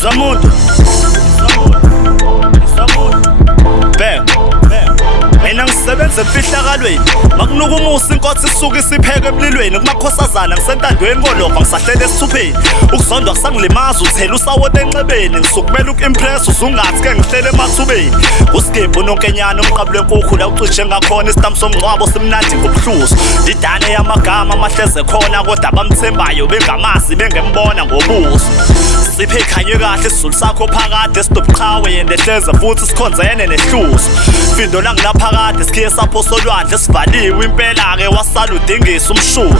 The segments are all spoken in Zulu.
Ngizamuntu mina ngisebenza emfihlakalweni makunuka umusi inkothi isuka isipheke emlilweni kumakhosazana ngisentandweni kolova ngisahlele esithupheni ukuzondwa kusangilimaza uthela usawota encebeni ngisukumela uku-impress uzungathi ke ngihlele emathubeni uSkipho nonkenyana umqabu lwenkukhu la ucishe ngakhona isitambu somngcwabo simnandi ngobuhluzo idane yamagama amahleze khona kodwa abamthembayo bengamazi bengembona ngobuso siphe ikhanye kahle isizulu sakho phakade sidobuqhawe yena ehleze futhi sikhonzene nehluzo findo langilaphakade sikhiye sapho solwandle sivaliwe impela-ke wasala udingisa umshudo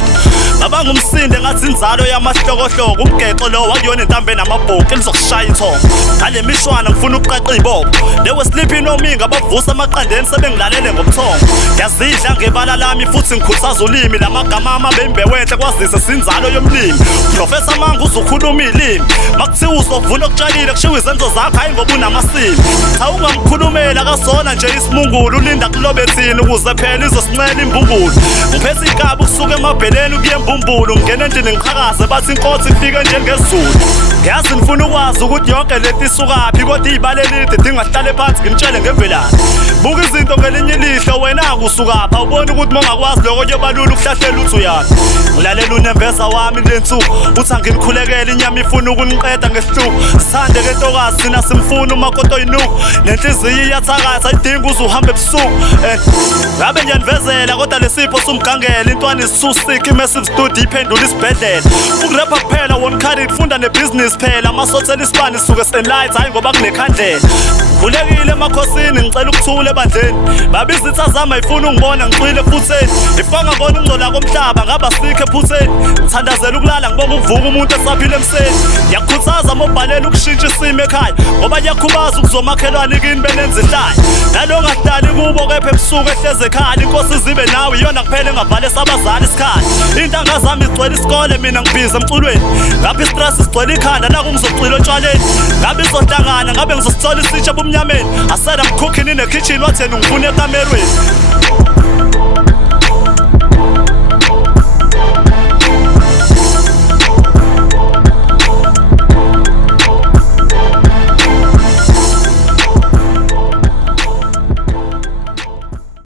ngabangumsinde ngathi inzalo yamahlokohloko umgexo lo wakuyona intambo enamabhoki elizokushaya ithongo ngale mishwana ngifuna ukuqaqa iy'bopho lewesiliphi nominga bavusa amaqandeni sebengilalele ngobuthongo ngiyazidla ngebala lami futhi ngikhuthaza ulimi lamagama amabembewenhle kwazise sinzalo yomlimi Professor Manga uzukhuluma ilimi makuthiwa uzovuna okutshalile kushiwo izenzo zakho hayi ngoba unamasimi cha ungamkhulumela kasona nje isimungulu ulinda kulobe thina ukuze phela izosincela imbumbulu ngiphethe ikabi ukusuka emabheleni ukuye embumbulu ngingena endlini ngiqhakaze bathi inkothi ifike njengezulu ngiyazi nifuna ukwazi ukuthi yonke lento isukaphi kodwa iy'bale lide dingahlale phansi ngimtshele ngemvelaphi buka izinto ngelinye ilihlo wena kusukapha ubona ukuthi uma ungakwazi lokho kuyobalula ukuhlahlela uthi uyaphi ngilalela unembeza wami lensuku uthi anginikhulekele inyama ifuna ukuniqeda ngesihluku sithande ke ntokazi thina simfuna umakoto yinuku nenhliziyo iyathakatha ayidinga uze uhambe ebusuku ngabe ngiyanivezela kodwa lesipho sumgangela intwana isisusika i-massive studio iphendula isibhedlela ukurapha kuphela one credit funda nebhizinisi phela amasothela isibani suke senlight hayi ngoba kunekhandlela khulekile emakhosini ngicela ukuthula ebandleni babiza itha zami ayifuna ungibona ngicwile efutheni ifanga ngibona ukungcola komhlaba ngaba sikho ephutheni ngithandazela ukulala ngibonga ukuvuka umuntu esaphile emseni ngiyakukhuthaza mobhalela ukushintsha isimo ekhaya ngoba ngiyakhubaza ukuzomakhelwane kini benenza ihlaya nalo ngahlali kubo kepha ebusuku ehleze ekhaya inkosi zibe nawe iyona kuphela engavale sabazali isikhala intanga zami igcwele isikole mina ngibhiza emculweni ngapha istress sigcwele ikhanda la kungizocwila otshwaleni ngabe izohlangana ngabe ngizosithola isitsha ebumnyameni I said I'm cooking in the kitchen wathena ungifuna ekamerweni